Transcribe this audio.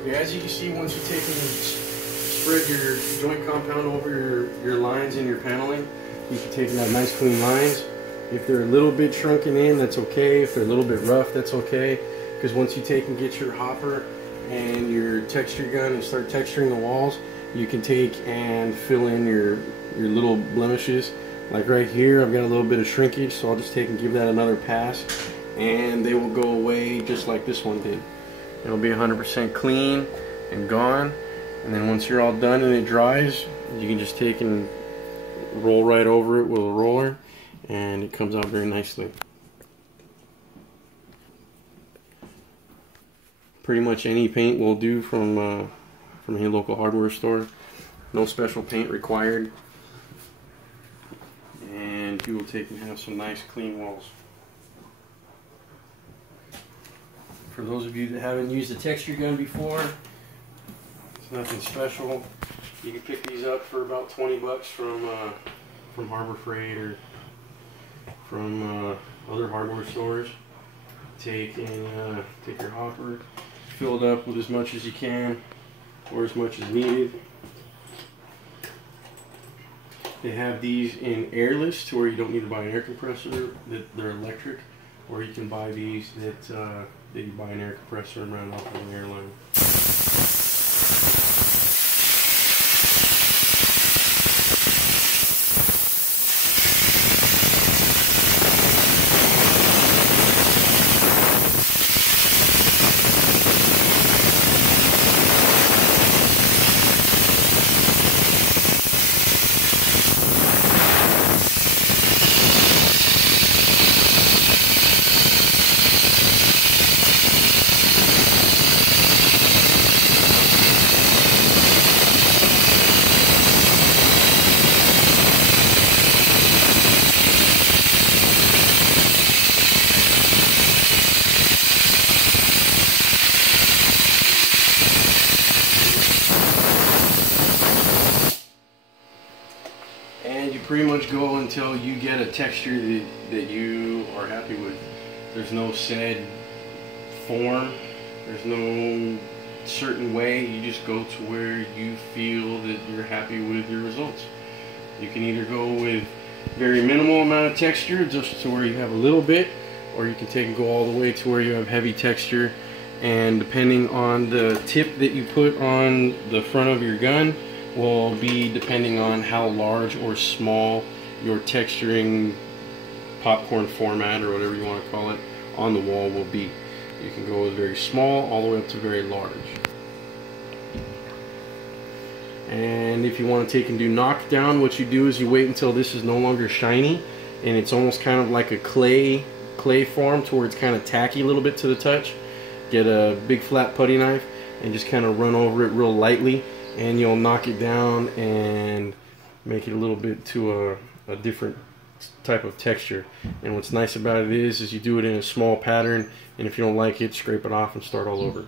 Okay, as you can see, once you take and spread your joint compound over your lines and your paneling, you can take and have nice clean lines. If they're a little bit shrunken in, that's okay. If they're a little bit rough, that's okay. Because once you take and get your hopper and your texture gun and start texturing the walls, you can take and fill in your little blemishes. Like right here, I've got a little bit of shrinkage, so I'll just take and give that another pass, and they will go away just like this one did. It'll be 100% clean and gone. And then once you're all done and it dries, you can just take and roll right over it with a roller, and it comes out very nicely. Pretty much any paint will do from any local hardware store. No special paint required. And you will take and have some nice clean walls. For those of you that haven't used a texture gun before, it's nothing special. You can pick these up for about 20 bucks from Harbor Freight or from other hardware stores. Take your hopper, fill it up with as much as you can or as much as needed. They have these in airless, to where you don't need to buy an air compressor. That they're electric, or you can buy these that you buy an air compressor and run it off of an airline. And you pretty much go until you get a texture that you are happy with. There's no said form, there's no certain way. You just go to where you feel that you're happy with your results. You can either go with very minimal amount of texture, just to where you have a little bit, or you can take and go all the way to where you have heavy texture. And depending on the tip that you put on the front of your gun will be depending on how large or small your texturing popcorn format, or whatever you want to call it, on the wall will be. You can go with very small all the way up to very large. And if you want to take and do knockdown, what you do is you wait until this is no longer shiny and it's almost kind of like a clay form, to where it's kind of tacky a little bit to the touch. Get a big flat putty knife and just kind of run over it real lightly, and you'll knock it down and make it a little bit to a different type of texture. And what's nice about it is you do it in a small pattern, and if you don't like it, scrape it off and start all over.